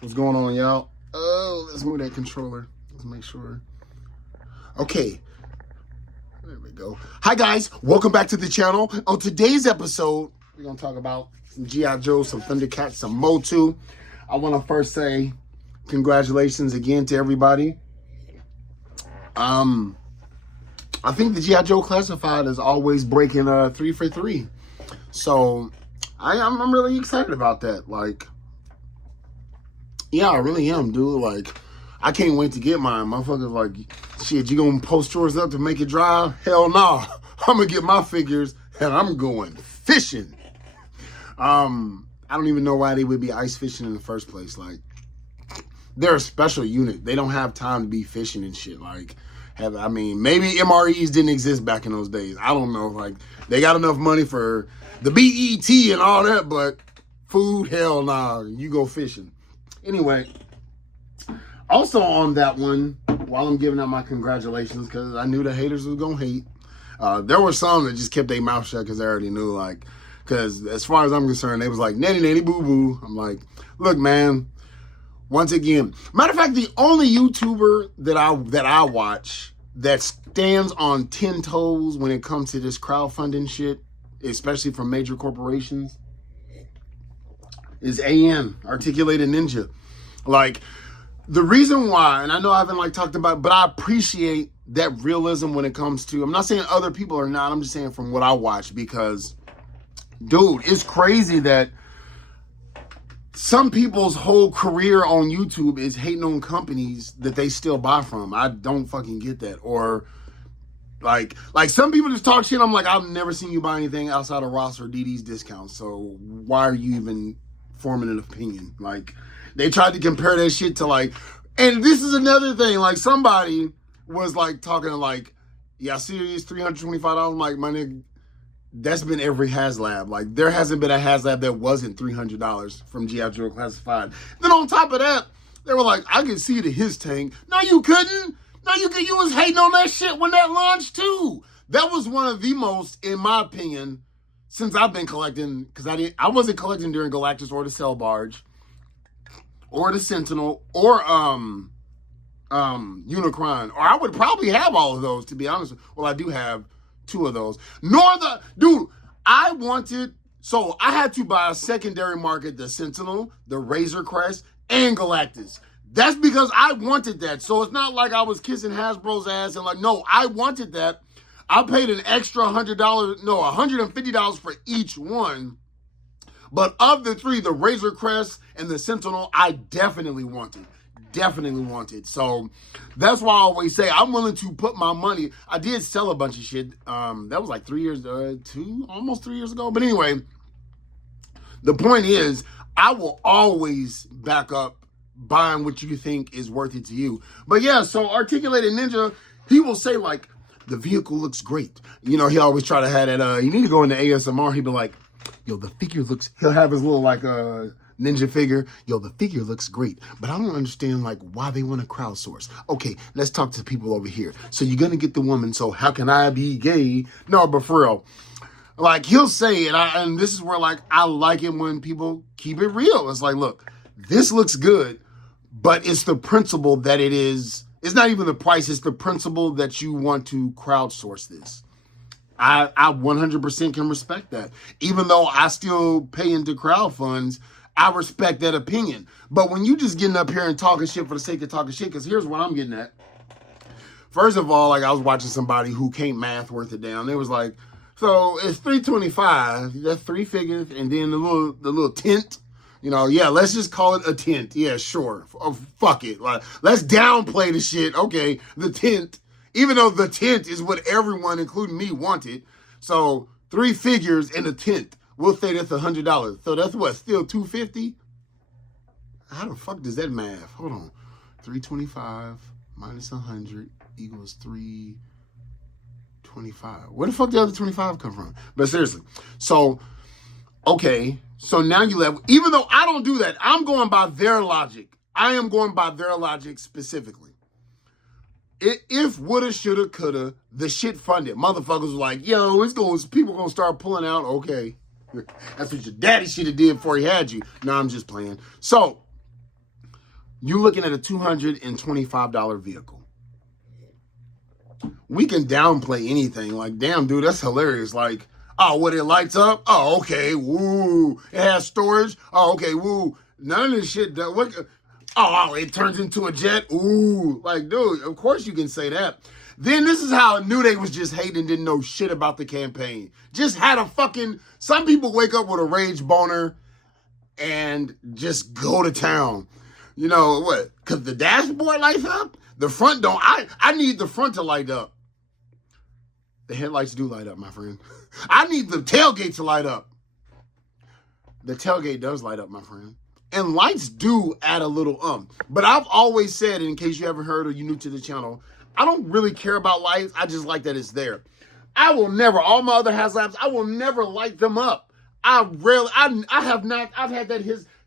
What's going on, y'all? Oh, let's move that controller. Let's make sure. Okay, there we go. Hi, guys. Welcome back to the channel. On today's episode, we're going to talk about some G.I. Joe, some Thundercats, some Motu. I want to first say congratulations again to everybody. I think the G.I. Joe Classified is always breaking 3 for 3. So I'm really excited about that. Like, yeah, I really am, dude. Like, I can't wait to get mine. Motherfuckers like, shit, you gonna post yours up to make it dry? Hell no. I'm gonna get my figures and I'm going fishing. I don't even know why they would be ice fishing in the first place. Like, they're a special unit. They don't have time to be fishing and shit. Like, maybe MREs didn't exist back in those days. I don't know. Like, they got enough money for the BET and all that, but food, hell nah. You go fishing. Anyway, also on that one, while I'm giving out my congratulations, because I knew the haters was going to hate, there were some that just kept their mouth shut because they already knew, like, because as far as I'm concerned, they was like, nanny, nanny, boo, boo. I'm like, look, man, once again, matter of fact, the only YouTuber that I watch that stands on 10 toes when it comes to this crowdfunding shit, especially from major corporations, is AN, Articulated Ninja. Like, the reason why, and I know I haven't like talked about, but I appreciate that realism when it comes to, I'm not saying other people are not, I'm just saying from what I watch, because, dude, it's crazy that some people's whole career on YouTube is hating on companies that they still buy from. I don't fucking get that. Or like some people just talk shit. I'm like, I've never seen you buy anything outside of Ross or DD's discounts. So why are you even forming an opinion? Like, they tried to compare that shit to like, and this is another thing. Like, somebody was like talking like, yeah, serious $325. I'm like, my nigga, that's been every Haslab. Like, there hasn't been a Haslab that wasn't $300 from G.I. Joe Classified. Then on top of that, they were like, I can see the his tank. No, you couldn't. No, you could. You was hating on that shit when that launched too. That was one of the most, in my opinion, since I've been collecting, because I wasn't collecting during Galactus or the Cell Barge or the Sentinel or Unicron, or I would probably have all of those, to be honest. Well, I do have 2 of those. Dude, I had to buy a secondary market, the Sentinel, the Razor Crest, and Galactus. That's because I wanted that. So it's not like I was kissing Hasbro's ass and like, no, I wanted that. I paid an extra $150 for each one. But of the 3, the Razor Crest and the Sentinel, I definitely wanted. So that's why I always say I'm willing to put my money. I did sell a bunch of shit. That was like almost 3 years ago. But anyway, the point is, I will always back up buying what you think is worth it to you. But yeah, so Articulated Ninja, he will say like, the vehicle looks great. You know, he always try to have that, you need to go into ASMR. He'd be like, yo, the figure looks, he'll have his little like, ninja figure. Yo, the figure looks great, but I don't understand like why they want to crowdsource. Okay, let's talk to people over here. So you're gonna get the woman, so how can I be gay? No, but for real, like, he'll say, and this is where like I like it when people keep it real. It's like, look, this looks good, but it's the principle that it is. It's not even the price. It's the principle that you want to crowdsource this. I 100% can respect that. Even though I still pay into crowd funds, I respect that opinion. But when you just getting up here and talking shit for the sake of talking shit, because here's what I'm getting at. First of all, like, I was watching somebody who can't math worth it down. They was like, so it's $325. That's 3 figures, and then the little tint. You know, yeah, let's just call it a tint. Yeah, sure. Fuck it. Like, let's downplay the shit. Okay, the tint. Even though the tint is what everyone, including me, wanted. So 3 figures and a tint. We'll say that's $100. So that's what, still $250? How the fuck does that math? Hold on. 325 minus 100 equals 325. Where the fuck did the other 25 come from? But seriously. So, okay. So now you left. Even though I don't do that, I'm going by their logic. I am going by their logic specifically. If woulda, shoulda, coulda, the shit funded. Motherfuckers was like, yo, people gonna start pulling out. Okay. That's what your daddy should have did before he had you. No, I'm just playing. So, you're looking at a $225 vehicle. We can downplay anything. Like, damn, dude, that's hilarious. Like, oh, what, it lights up? Oh, okay, woo. It has storage? Oh, okay, woo. None of this shit does. What? Oh, it turns into a jet? Ooh. Like, dude, of course you can say that. Then this is how I knew they was just hating and didn't know shit about the campaign. Just had a fucking, some people wake up with a rage boner and just go to town. You know what? Because the dashboard lights up? The front don't. I need the front to light up. The headlights do light up, my friend. I need the tailgate to light up. The tailgate does light up, my friend. And lights do add a little But I've always said, in case you haven't heard or you're new to the channel, I don't really care about lights. I just like that it's there. I will never, all my other Haslabs, I will never light them up. I have not,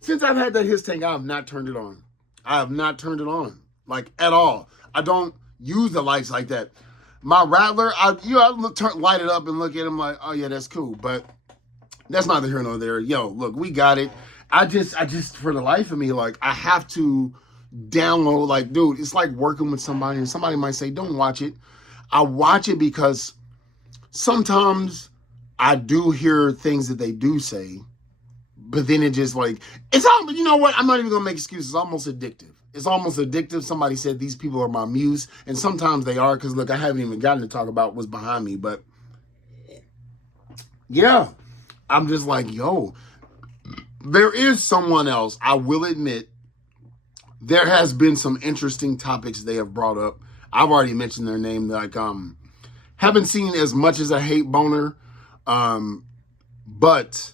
since I've had that His tank, I have not turned it on. I have not turned it on, like, at all. I don't use the lights like that. My Rattler, I light it up and look at him like, oh yeah, that's cool. But that's neither here nor there. Yo, look, we got it. I just, for the life of me, like, I have to download, like, dude, it's like working with somebody, and somebody might say, don't watch it. I watch it because sometimes I do hear things that they do say, but then it just, like, it's all, you know what? I'm not even gonna make excuses. It's almost addictive. It's almost addictive. Somebody said these people are my muse, and sometimes they are, because look, I haven't even gotten to talk about what's behind me, but yeah, I'm just like, yo, there is someone else. I will admit, there has been some interesting topics they have brought up. I've already mentioned their name. Like, haven't seen as much as a hate boner, but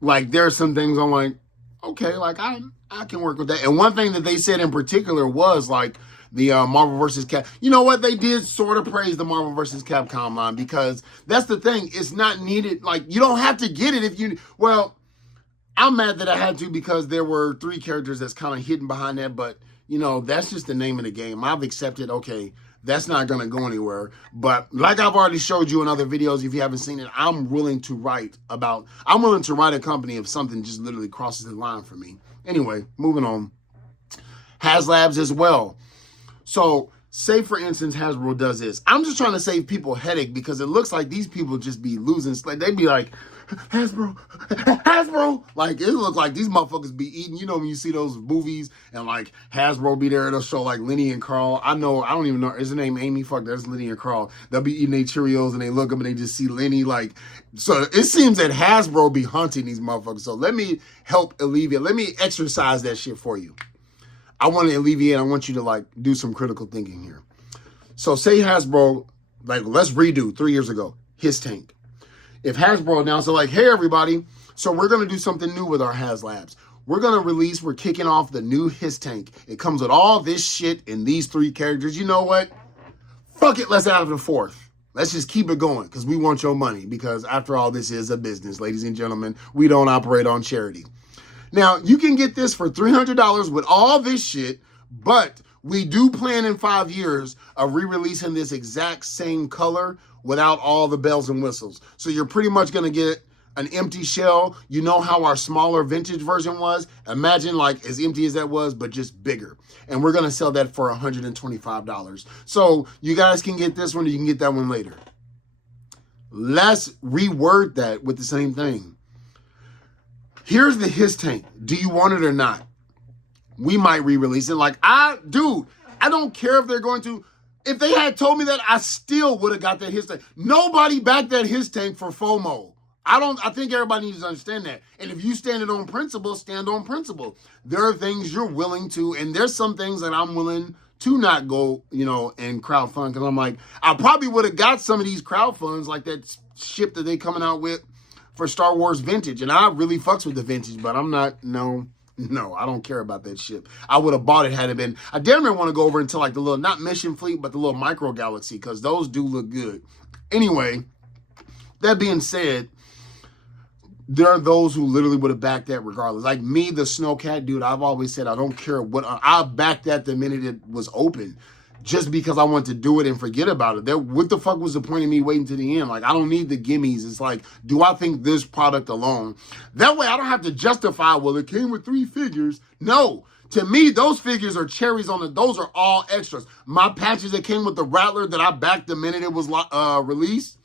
like, there are some things I'm like, okay, like, I can work with that. And one thing that they said in particular was like the Marvel vs. Cap. You know what? They did sort of praise the Marvel vs. Capcom line, because that's the thing. It's not needed. Like, you don't have to get it if you, well, I'm mad that I had to, because there were 3 characters that's kind of hidden behind that. But, you know, that's just the name of the game. I've accepted, okay, that's not going to go anywhere. But like I've already showed you in other videos, if you haven't seen it, I'm willing to write a company if something just literally crosses the line for me. Anyway, moving on. Haslabs as well. So, say for instance, Hasbro does this. I'm just trying to save people headache, because it looks like these people just be losing. They'd be like, Hasbro. Like, it look like these motherfuckers be eating. You know, when you see those movies and like Hasbro be there, they'll show like Lenny and Carl. I don't even know. Is her name Amy? Fuck, that's Lenny and Carl. They'll be eating their Cheerios and they look up and they just see Lenny. Like, so it seems that Hasbro be hunting these motherfuckers. So let me help alleviate. Let me exercise that shit for you. I want to alleviate. I want you to like do some critical thinking here. So say Hasbro, like, let's redo 3 years ago, His tank. If Hasbro announced, like, hey, everybody, so we're going to do something new with our Haslabs. We're kicking off the new His tank. It comes with all this shit and these 3 characters. You know what? Fuck it, let's add the 4th. Let's just keep it going, because we want your money. Because after all, this is a business, ladies and gentlemen. We don't operate on charity. Now, you can get this for $300 with all this shit, but we do plan in 5 years of re-releasing this exact same color without all the bells and whistles. So you're pretty much going to get an empty shell. You know how our smaller vintage version was? Imagine like as empty as that was, but just bigger. And we're going to sell that for $125. So you guys can get this one, or you can get that one later. Let's reword that with the same thing. Here's the His tank. Do you want it or not? We might re-release it. Like, I don't care if they're going to. If they had told me that, I still would have got that His tank. Nobody backed that His tank for FOMO. I think everybody needs to understand that. And if you stand it on principle, stand on principle. There are things you're willing to, and there's some things that I'm willing to not go, you know, and crowdfund. Because I'm like, I probably would have got some of these crowdfunds, like that ship that they coming out with for Star Wars Vintage. And I really fucks with the Vintage, but I'm not, no, I don't care about that ship. I would have bought it had it been, I damn near want to go over into like the little, not Mission Fleet, but the little Micro Galaxy, because those do look good. Anyway, that being said, there are those who literally would have backed that regardless. Like me, the Snowcat dude, I've always said I don't care what, I backed that the minute it was open, just because I want to do it and forget about it. What the fuck was the point of me waiting to the end? Like, I don't need the gimmies. It's like, do I think this product alone? That way I don't have to justify, well, it came with 3 figures. No, To me, those figures are cherries on those are all extras. My patches that came with the Rattler that I backed the minute it was released,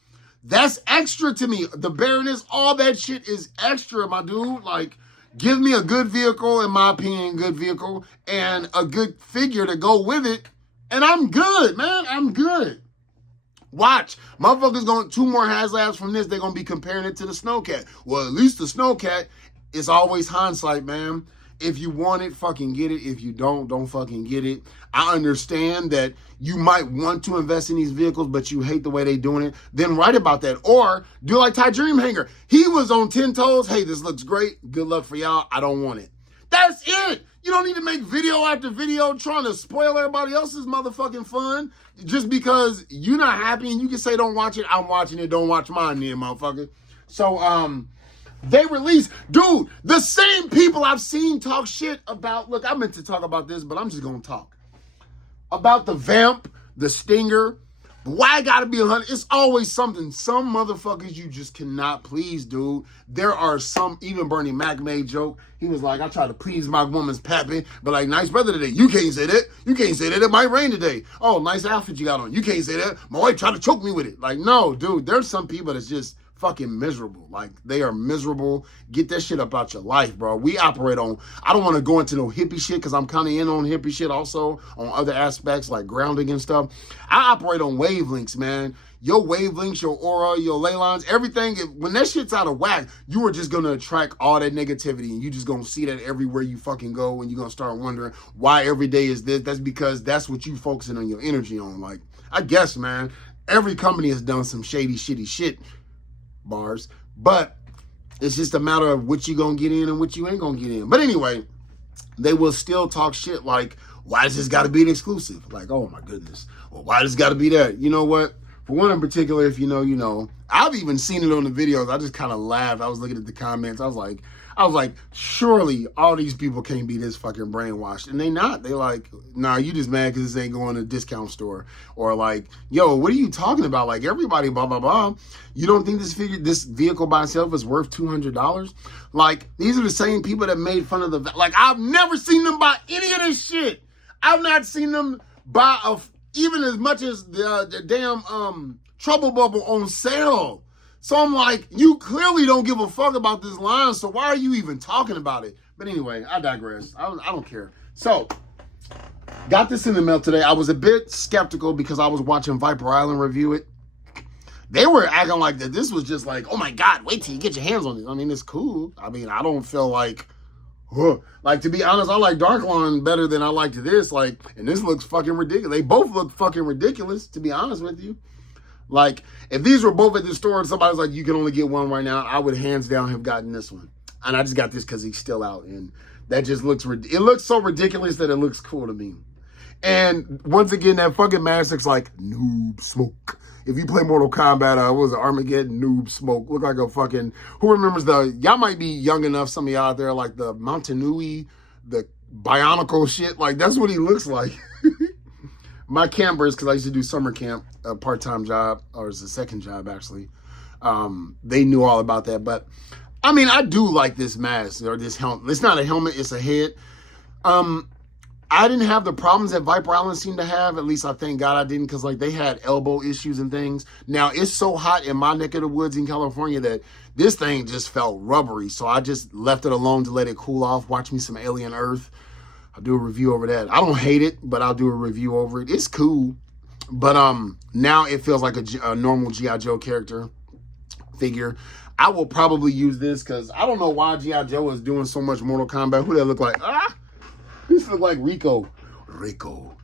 that's extra to me. The Baroness, all that shit is extra, my dude. Like, give me a good vehicle, in my opinion, good vehicle, and a good figure to go with it, and I'm good, man. I'm good. Watch. Motherfuckers going 2 more Haslabs from this, they're going to be comparing it to the Snowcat. Well, at least the Snowcat is always hindsight, man. If you want it, fucking get it. If you don't fucking get it. I understand that you might want to invest in these vehicles, but you hate the way they doing it. Then write about that. Or do like Ty Dreamhanger. He was on 10 toes. Hey, this looks great. Good luck for y'all. I don't want it. That's it. You don't need to make video after video trying to spoil everybody else's motherfucking fun just because you're not happy and you can say don't watch it. I'm watching it. Don't watch mine then, motherfucker. So, they released, dude, the same people I've seen talk shit about. Look, I meant to talk about this, but I'm just going to talk. About the Vamp, the Stinger. Why I gotta be 100? It's always something. Some motherfuckers you just cannot please, dude. There are some, even Bernie Mac made joke. He was like, I try to please my woman's pappy, but like, nice weather today. You can't say that. You can't say that. It might rain today. Oh, nice outfit you got on. You can't say that. My wife tried to choke me with it. Like, no, dude, there's some people that's just fucking miserable. Like, they are miserable. Get that shit up out your life, bro. We operate on, I don't want to go into no hippie shit because I'm kind of in on hippie shit also on other aspects like grounding and stuff. I operate on wavelengths, man. Your wavelengths, your aura, your ley lines, everything, when that shit's out of whack, you are just going to attract all that negativity and you just going to see that everywhere you fucking go and you're going to start wondering why every day is this. That's because that's what you focusing on your energy on. Like, I guess, man, every company has done some shady, shitty shit, bars, but it's just a matter of what you gonna get in and what you ain't gonna get in. But anyway, they will still talk shit like, why does this gotta be an exclusive? Like, oh my goodness, well, why does it gotta be that? You know what? For one in particular, if you know, you know. I've even seen it on the videos. I just kind of laughed. I was looking at the comments. I was like, surely all these people can't be this fucking brainwashed. And they not. They like, nah, you just mad because this ain't going to a discount store. Or like, yo, what are you talking about? Like, everybody, blah, blah, blah. You don't think this vehicle by itself is worth $200? Like, these are the same people that made fun of the, like, I've never seen them buy any of this shit. I've not seen them buy even as much as the damn Trouble Bubble on sale. So I'm like, you clearly don't give a fuck about this line, so why are you even talking about it? But anyway, I digress. I don't care. So, got this in the mail today. I was a bit skeptical because I was watching Viper Island review it. They were acting like that this was just like, oh my God, wait till you get your hands on it. I mean, it's cool. I mean, I don't feel like, like, to be honest, I like Darklon better than I liked this. Like, and this looks fucking ridiculous. They both look fucking ridiculous, to be honest with you. Like, if these were both at the store and somebody's like, you can only get one right now, I would hands down have gotten this one. And I just got this because he's still out. And that just looks, it looks so ridiculous that it looks cool to me. And once again, that fucking mask looks like Noob Smoke. If you play Mortal Kombat, what was it, Armageddon, Noob Smoke. Look like a fucking, who remembers y'all might be young enough, some of y'all out there, like the Montanui, the Bionicle shit. Like, that's what he looks like. My campers, because I used to do summer camp, a part-time job, or it's a second job, actually. They knew all about that. But, I mean, I do like this mask, or this helmet. It's not a helmet, it's a head. I didn't have the problems that Viper Island seemed to have. At least I thank God I didn't, because, like, they had elbow issues and things. Now, it's so hot in my neck of the woods in California that this thing just felt rubbery. So I just left it alone to let it cool off, watch me some Alien Earth. I'll do a review over that. I don't hate it, but I'll do a review over it. It's cool. But now it feels like a normal G.I. Joe character figure. I will probably use this because I don't know why G.I. Joe is doing so much Mortal Kombat. Who that look like? This look like Rico. Rico.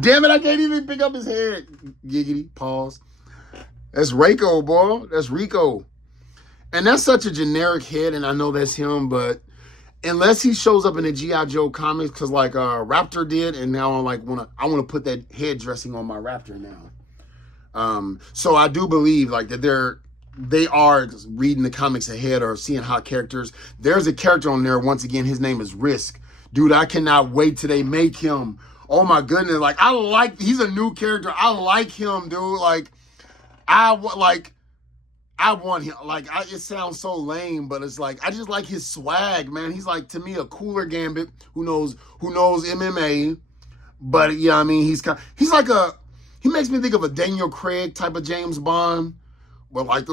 Damn it, I can't even pick up his head. Giggity, pause. That's Rico, boy. That's Rico. And that's such a generic head, and I know that's him, but unless he shows up in the G.I. Joe comics, because like Raptor did, and now I want to put that head dressing on my Raptor now. So I do believe like that they are reading the comics ahead or seeing hot characters. There's a character on there, once again, his name is Risk. Dude, I cannot wait till they make him. Oh my goodness, like he's a new character. I like him, dude. Like I I want him. Like, it sounds so lame, but it's like I just like his swag, man. He's like, to me, a cooler Gambit who knows MMA. But yeah, I mean, he's like he makes me think of a Daniel Craig type of James Bond. But like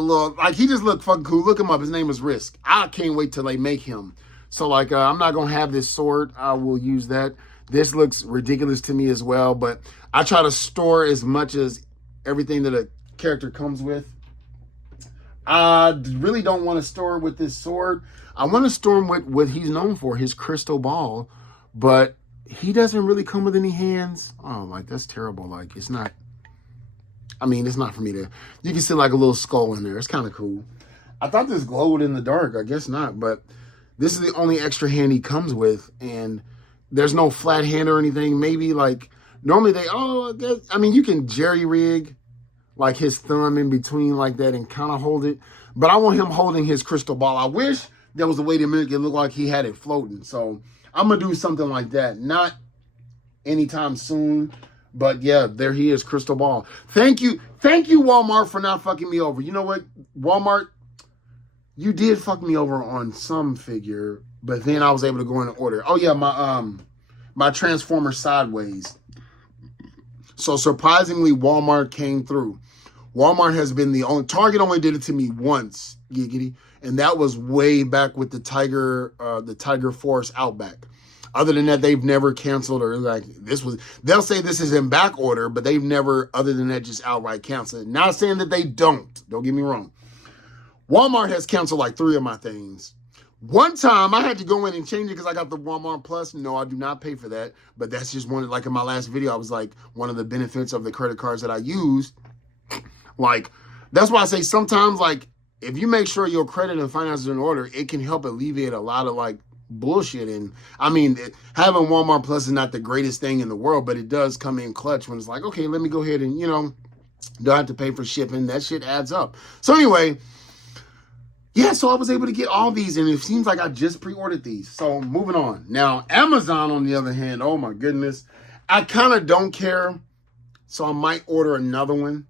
he just look fucking cool. Look him up. His name is Risk. I can't wait till they make him. So like, I'm not gonna have this sword. I will use that. This looks ridiculous to me as well. But I try to store as much as everything that a character comes with. I really don't want to store it with this sword. I want to store him with what he's known for, his crystal ball. But he doesn't really come with any hands. Oh, like, that's terrible. Like, it's not, I mean, it's not for me to, you can see like a little skull in there. It's kind of cool. I thought this glowed in the dark. I guess not. But this is the only extra hand he comes with. And there's no flat hand or anything. Maybe like, normally I mean, you can jerry rig like his thumb in between like that and kind of hold it. But I want him holding his crystal ball. I wish there was a way to make it look like he had it floating. So I'm going to do something like that. Not anytime soon. But yeah, there he is, crystal ball. Thank you, Walmart, for not fucking me over. You know what, Walmart? You did fuck me over on some figure. But then I was able to go in and order. Oh yeah, my Transformer Sideways. So surprisingly, Walmart came through. Walmart has been the only, Target only did it to me once, giggity, and that was way back with the Tiger Force Outback. Other than that, they've never canceled or like they'll say this is in back order, but they've never, other than that, just outright canceled. Not saying that they don't get me wrong. Walmart has canceled like 3 of my things. One time I had to go in and change it because I got the Walmart Plus. No, I do not pay for that. But that's just one, like in my last video, I was like, one of the benefits of the credit cards that I use. Like, that's why I say sometimes, like, if you make sure your credit and finances are in order, it can help alleviate a lot of like bullshit. And I mean, having Walmart Plus is not the greatest thing in the world, but it does come in clutch when it's like, okay, let me go ahead and, don't have to pay for shipping. That shit adds up. So anyway, yeah, so I was able to get all these, and it seems like I just pre-ordered these. So moving on. Now, Amazon, on the other hand, oh my goodness, I kind of don't care. So I might order another one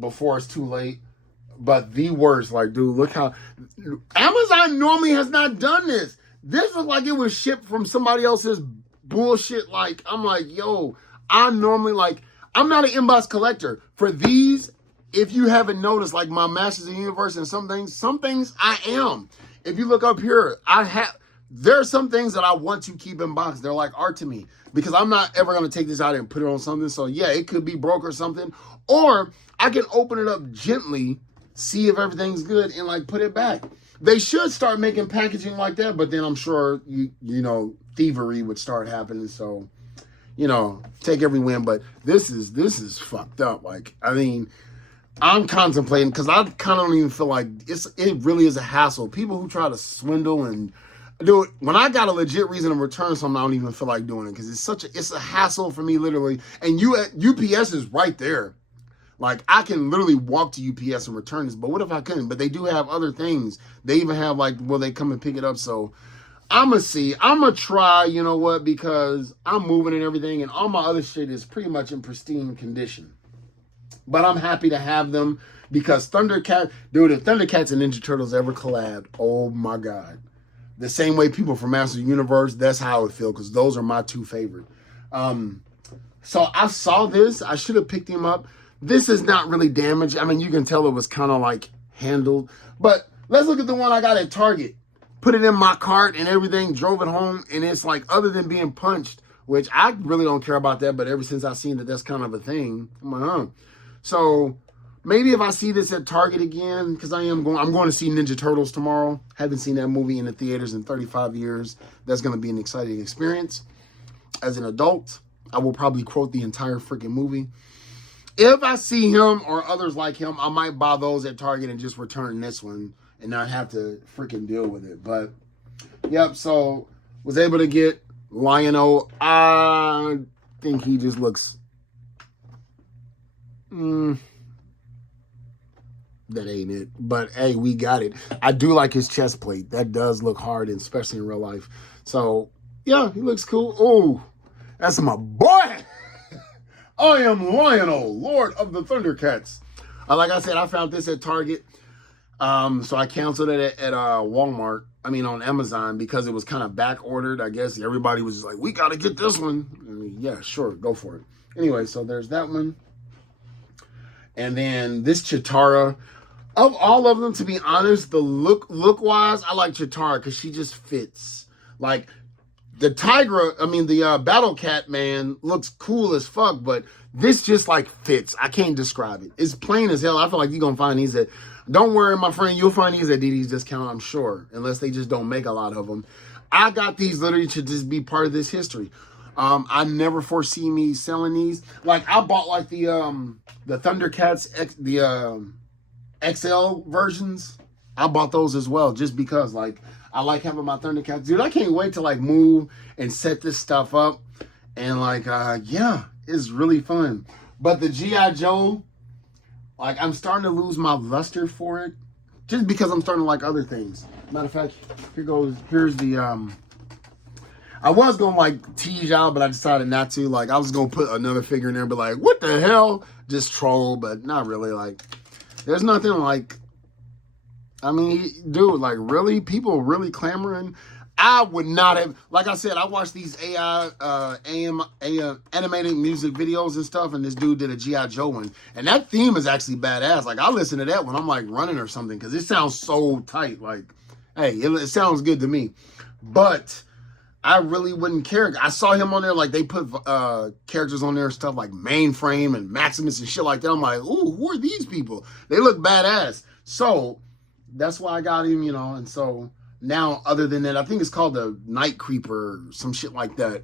before it's too late. But the worst, like, dude, look how Amazon normally has not done this. This looked like it was shipped from somebody else's bullshit. Like, I'm like, yo, I'm not an inbox collector. For these, if you haven't noticed, like my Masters of the Universe and some things I am. If you look up here, there are some things that I want to keep in box. They're like art to me because I'm not ever going to take this out and put it on something. So yeah, it could be broke or something. Or I can open it up gently, see if everything's good, and like put it back. They should start making packaging like that, but then I'm sure, thievery would start happening. So, take every win. But this is fucked up. Like, I mean, I'm contemplating because I kind of don't even feel like it really is a hassle. People who try to swindle and do it, when I got a legit reason to return something, I don't even feel like doing it because it's a hassle for me, literally. And UPS is right there. Like, I can literally walk to UPS and return this, but what if I couldn't? But they do have other things. They even have, like, they come and pick it up. So I'm going to see. I'm going to try, you know what, because I'm moving and everything, and all my other shit is pretty much in pristine condition. But I'm happy to have them because Thundercats, dude, if Thundercats and Ninja Turtles ever collabed, oh my God. The same way people from Masters of the Universe, that's how I would feel because those are my 2 favorite. So I saw this. I should have picked him up. This is not really damaged. I mean, you can tell it was kind of like handled. But let's look at the one I got at Target. Put it in my cart and everything, drove it home, and it's like, other than being punched, which I really don't care about that, but ever since I've seen that that's kind of a thing, I'm like, So maybe if I see this at Target again, because I'm going to see Ninja Turtles tomorrow. Haven't seen that movie in the theaters in 35 years. That's going to be an exciting experience. As an adult, I will probably quote the entire freaking movie. If I see him or others like him, I might buy those at Target and just return this one and not have to freaking deal with it. But, yep, so was able to get Lion-O. I think he just looks... that ain't it. But, hey, we got it. I do like his chest plate. That does look hard, and especially in real life. So, yeah, he looks cool. Oh, that's my boy! I am Lion-O, Lord of the Thundercats. Like I said, I found this at Target. So I canceled it at Walmart. I mean, on Amazon, because it was kind of back ordered. I guess everybody was just like, we got to get this one. I mean, yeah, sure, go for it. Anyway, so there's that one. And then this Chitara. Of all of them, to be honest, the look wise, I like Chitara because she just fits. Like the Tigra, I mean the Battle Cat man looks cool as fuck, but this just like fits. I can't describe it. It's plain as hell. I feel like you're gonna find these at. Don't worry, my friend, you'll find these at DD's discount, I'm sure, unless they just don't make a lot of them. I got these literally to just be part of this history. I never foresee me selling these. Like I bought like the Thundercats XL versions. I bought those as well just because like I like having my Thundercats. Dude, I can't wait to like move and set this stuff up. And like yeah, it's really fun. But the G.I. Joe, like I'm starting to lose my luster for it. Just because I'm starting to like other things. Matter of fact, here's the I was gonna like tease y'all, but I decided not to. Like I was gonna put another figure in there and be like, what the hell? Just troll, but not really. Like there's nothing like, I mean, dude, like really? People really clamoring? I would not have, like I said, I watched these animated music videos and stuff, and this dude did a G.I. Joe one. And that theme is actually badass. Like I listen to that when I'm like running or something, because it sounds so tight. Like, hey, it sounds good to me. But I really wouldn't care. I saw him on there, like they put characters on there, stuff like Mainframe and Maximus and shit like that. I'm like, ooh, who are these people? They look badass. So that's why I got him, you know. And so now, other than that, I think it's called the Night Creeper or some shit like that.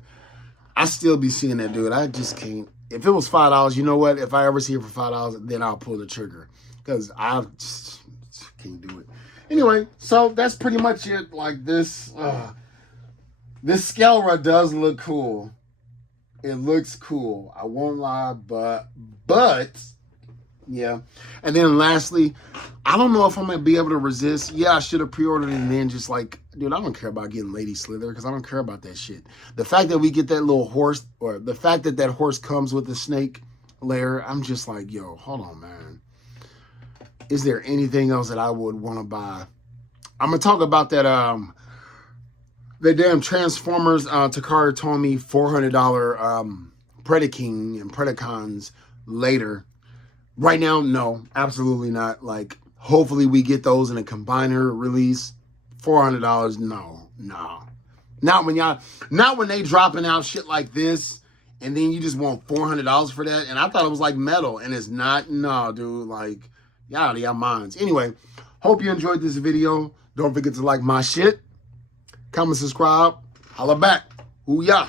I still be seeing that dude. I just can't. If it was $5, you know what? If I ever see it for $5, then I'll pull the trigger, because I just can't do it. Anyway, so that's pretty much it. Like this. This Skelra does look cool. It looks cool. I won't lie, but yeah. And then lastly, I don't know if I'm gonna be able to resist. Yeah, I should have pre-ordered and then just like, dude, I don't care about getting Lady Slither because I don't care about that shit. The fact that we get that little horse, or the fact that that horse comes with the snake layer, I'm just like, yo, hold on, man. Is there anything else that I would want to buy? I'm gonna talk about that the damn Transformers Takara Tomy $400 Predaking and Predacons later. Right now, no, absolutely not. Like, hopefully we get those in a combiner release. $400, no. Not when they dropping out shit like this, and then you just want $400 for that. And I thought it was like metal, and it's not. No, dude, like, y'all out of your minds. Anyway, hope you enjoyed this video. Don't forget to like my shit. Comment, subscribe, holla back. Ooh, yeah.